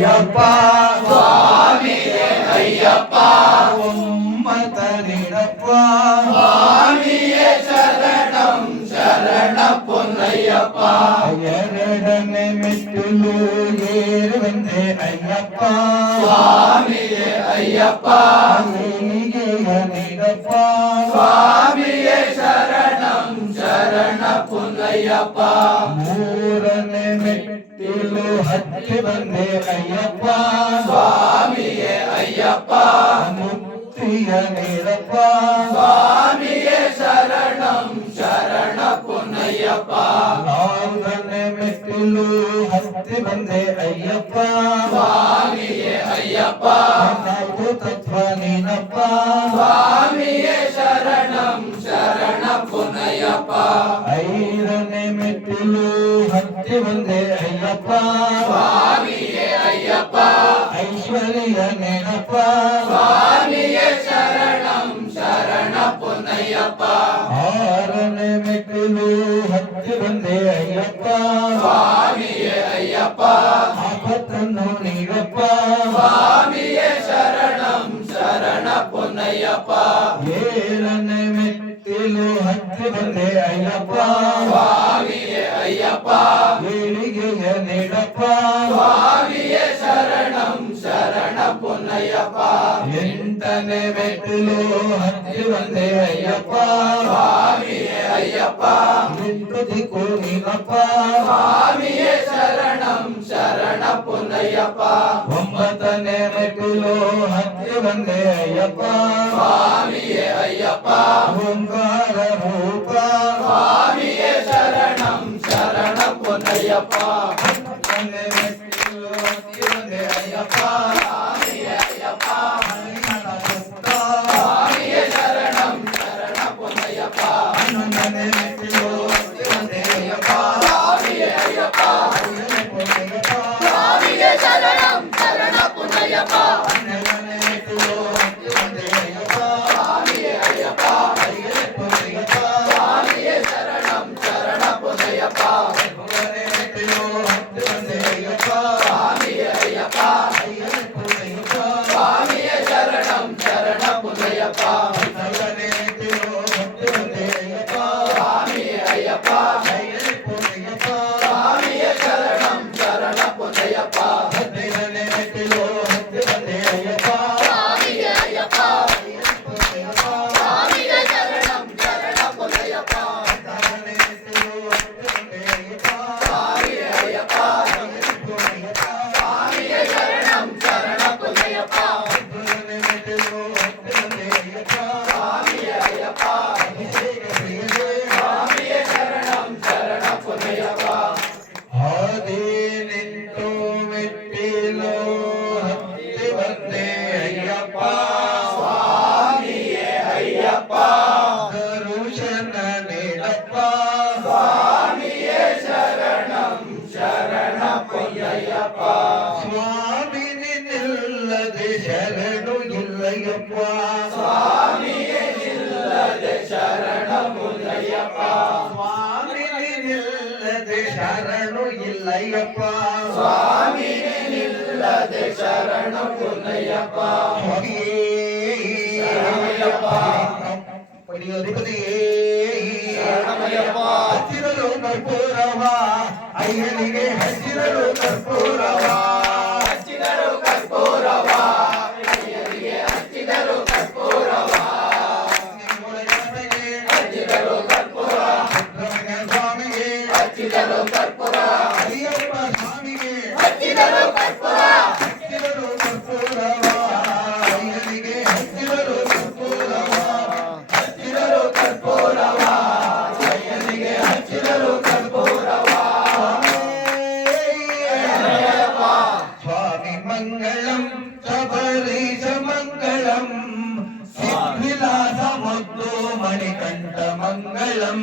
ಅಯ್ಯಪ್ಪ ಸ್ವಾಮಿಯೇ ಅಯ್ಯಪ್ಪ ಒಮ್ಮತ ನೀಡಪ್ಪ ಸ್ವಾಮಿಯೇ ಶರಣಂ ಶರಣ ಪೊನ್ನಯ್ಯಪ್ಪ ಎರಡನೇ ಮೆಟ್ಟಿಲು ಏರುವಂತೆ ಅಯ್ಯಪ್ಪ ಸ್ವಾಮಿಯೇ ಅಯ್ಯಪ್ಪ ಏಳಿಗೆಯ ನೀಡಪ್ಪ ಸ್ವಾಮಿಯೇ ಶರಣಂ ಶರಣ ಪೊನ್ನಯ್ಯಪ್ಪ ಮೂರನೇ ಮೆಟ್ಟಿಲು ಹತ್ತಿ ಬಂದೆ ಅಯ್ಯಪ್ಪ ಸ್ವಾಮಿಯೇ ಅಯ್ಯಪ್ಪ ಮುಕ್ತಿಯ ನೀಡಪ್ಪ ಸ್ವಾಮಿಯೇ ಶರಣಂ ಶರಣ ಪೊನ್ನಯ್ಯಪ್ಪ ನಾಲ್ಕನೇ ಮೆಟ್ಟಿಲು ಹತ್ತಿ ಬಂದೆ ಅಯ್ಯಪ್ಪ ಸ್ವಾಮಿಯೇ ಅಯ್ಯಪ್ಪ ನಾಲ್ಕು ತತ್ವ ನೀನಪ್ಪ ಸ್ವಾಮಿಯೇ ಶರಣಂ ಶರಣ ಪೊನ್ನಯ್ಯಪ್ಪ ಐದನೇ ಮೆಟ್ಟಿಲು ಹತ್ತಿ ಬಂದೆ ಅಯ್ಯಪ್ಪ ಸ್ವಾಮಿಯೇ ಅಯ್ಯಪ್ಪ ಐಶ್ವರ್ಯ ನೀನಪ್ಪ ಸ್ವಾಮಿಯೇ ಶರಣಂ ಶರಣ ಪೊನ್ನಯ್ಯಪ್ಪ ಆರನೇ ಮೆಟ್ಟಿಲು ಹತ್ತಿ ಬಂದೆ ಅಯ್ಯಪ್ಪ ಸ್ವಾಮಿಯೇ ಅಯ್ಯಪ್ಪ ಆಪತ್ತನ್ನು ನೀಡಪ್ಪ ಸ್ವಾಮಿಯೇ ಶರಣಂ ಶರಣ ಪೊನ್ನಯ್ಯಪ್ಪ ಏಳನೇ ಮೆಟ್ಟಿಲು ಹತ್ತಿ ಬಂದೆ ಅಯ್ಯಪ್ಪ ಸ್ವಾಮಿಯೇ ಅಯ್ಯಪ್ಪ ಏಳಿಗೆಯ ನೀಡಪ್ಪ ಸ್ವಾಮಿಯೇ ಶರಣಂ ಶರಣ ಪೊನ್ನಯ್ಯಪ್ಪ ಎಂಟನೇ ಮೆಟ್ಟಿಲು ಹತ್ತಿ ಬಂದೆ ಅಯ್ಯಪ್ಪ ಸ್ವಾಮಿಯೇ ಅಯ್ಯಪ್ಪ ಎಂಟು ದಿಕ್ಕು ನೀನಪ್ಪ ಸ್ವಾಮಿಯೇ ಶರಣಂ ಶರಣ ಪೊನ್ನಯ್ಯಪ್ಪ ಒಂಬತ್ತನೇ ಮೆಟ್ಟಿಲು ಹತ್ತಿ ಬಂದೆ ಅಯ್ಯಪ್ಪ ಸ್ವಾಮಿಯೇ ಅಯ್ಯಪ್ಪ ಓಂಕಾರ ರೂಪ ಸ್ವಾಮಿಯೇ ಶರಣಂ ಶರಣ ಪೊನ್ನಯ್ಯಪ್ಪ ಹತ್ತನೇ ಮೆಟ್ಟಿಲು ಹತ್ತಿ ಬಂದೆ ಅಯ್ಯಪ್ಪ ಸ್ವಾಮಿಯೇ ಅಯ್ಯಪ್ಪ ಸ್ವಾಮಿಯೇ ಶರಣಂ ಶರಣ ಪೊನ್ನಯ್ಯಪ್ಪ ಹನ್ನೊಂದನೇ ಮೆಟ್ಟಿಲು ಹತ್ತಿ ಬಂದೆ ಅಯ್ಯಪ್ಪ ಸ್ವಾಮಿಯೇ ಅಯ್ಯಪ್ಪ ಸ್ವಾಮಿಯೇ ಶರಣಂ ಶರಣ ಪೊನ್ನಯ್ಯಪ್ಪ ಹನ್ನೆರಡನೇ ಮೆಟ್ಟಿಲು ಹತ್ತಿ ಬಂದೆ ಅಯ್ಯಪ್ಪ ಸ್ವಾಮಿಯೇ ಅಯ್ಯಪ್ಪ ಸ್ವಾಮಿಯೇ ಶರಣಂ ಶರಣ ಪೊನ್ನಯ್ಯಪ್ಪ ಮೂರನೇ ಮೆಟ್ಟಿಲು ಹತ್ತಿ ಬಂದೆ ಅಯ್ಯಪ್ಪ ಸ್ವಾಮಿಯೇ ಅಯ್ಯಪ್ಪ ಸ್ವಾಮಿಯೇ ಶರಣಂ ಶರಣ ಪೊನ್ನಯ್ಯಪ್ಪ ನಾಲ್ಕನೇ ಮೆಟ್ಟಿಲು ಹತ್ತಿ ಬಂದೆ ಅಯ್ಯಪ್ಪ ಸ್ವಾಮಿಯೇ ಅಯ್ಯಪ್ಪ ಸ್ವಾಮಿಯೇ ಶರಣಂ ಶರಣ ಪೊನ್ನಯ್ಯಪ್ಪ ಹದಿನೈದನೇ ಮೆಟ್ಟಿಲು ಹತ್ತಿ ಬಂದೆ ಅಯ್ಯಪ್ಪ ಸ್ವಾಮಿಯೇ ಅಯ್ಯಪ್ಪ ಸ್ವಾಮಿಯೇ ಶರಣಂ ಶರಣ ಪೊನ್ನಯ್ಯಪ್ಪ ಹದಿನಾರನೇ ಮೆಟ್ಟಿಲು ಹತ್ತಿ ಬಂದೆ ಅಯ್ಯಪ್ಪ ಸ್ವಾಮಿಯೇ ಅಯ್ಯಪ್ಪ ಸ್ವಾಮಿಯೇ ಶರಣಂ ಶರಣ ಪೊನ್ನಯ್ಯಪ್ಪ ಹದಿನೇಳನೇ ಮೆಟ್ಟಿಲು ಹತ್ತಿ ಬಂದೆ ಅಯ್ಯಪ್ಪ ಸ್ವಾಮಿಯೇ ಅಯ್ಯಪ್ಪ ಸ್ವಾಮಿಯೇ ಶರಣಂ ಶರಣ ಪೊನ್ನಯ್ಯಪ್ಪ ಹದಿನೆಂಟು ಮೆಟ್ಟಿಲು ಹತ್ತಿ ಬಂದೆ ಅಯ್ಯಪ್ಪ ಸ್ವಾಮಿಯೇ ಅಯ್ಯಪ್ಪ ದರುಶನ ನೀಡಪ್ಪ ಸ್ವಾಮಿಯೇ ಶರಣಂ ಶರಣ ಪೊನ್ನಯ್ಯಪ್ಪ ಸ್ವಾಮಿ ನಿಲ್ಲದೆ ಶರಣು ಇಲ್ಲಯ್ಯಪ್ಪ ಸ್ವಾಮಿಯೇ ನಿಲ್ಲದೆ ಶರಣ ಪೊನ್ನಯ್ಯಪ್ಪ ಸ್ವಾಮಿ ನಿಲ್ಲದೆ ಶರಣು ಇಲ್ಲಯ್ಯಪ್ಪ ಸ್ವಾಮಿಯೇ ನಿಲ್ಲದೆ ಶರಣ ಪೊನ್ನಯ್ಯಪ್ಪ ಶರಣಮಯ್ಯಪ್ಪ ಪಡಿಯೋಧಿಪತಿಯೇ ಶರಣಮಯ್ಯಪ್ಪ ಹಚ್ಚಿರಲು ಕರ್ಪೂರವ ಅಯ್ಯನಿಗೆ ಹಚ್ಚಿರಲು ಕರ್ಪೂರವ ಹಚ್ಚಿದರು ಕರ್ಪೂರವ ಅಯ್ಯನಿಗೆ ಹಚ್ಚಿದರು ಕರ್ಪೂರವ ಹಚ್ಚಿದರು ಕರ್ಪೂರ ಸುಬ್ರಹ್ಮಣ್ಯ ಸ್ವಾಮಿಗೆ ಹಚ್ಚಿದರು ಕರ್ಪೂರ ಅಯ್ಯಪ್ಪ ಸ್ವಾಮಿಗೆ ಹಚ್ಚಿದರು ಕರ್ಪೂರ ಹಚ್ಚಿದರು ಕರ್ಪೂರವ ಅಯ್ಯನಿಗೆ ಹಚ್ಚಿದರು ಕರ್ಪೂರವ ಹಚ್ಚಿದರು ಕರ್ಪೂರವ ಅಯ್ಯನಿಗೆ ಹಚ್ಚಿದರು ಕರ್ಪೂರವ ಸ್ವಾಮಿ ಮಂಗಳಂ ಶಬರೀಶ ಮಂಗಳಂ ಸಿದ್ಧಿಲಾಸ ಮುದ್ದು ಮಣಿಕಂಠ ಮಂಗಳಂ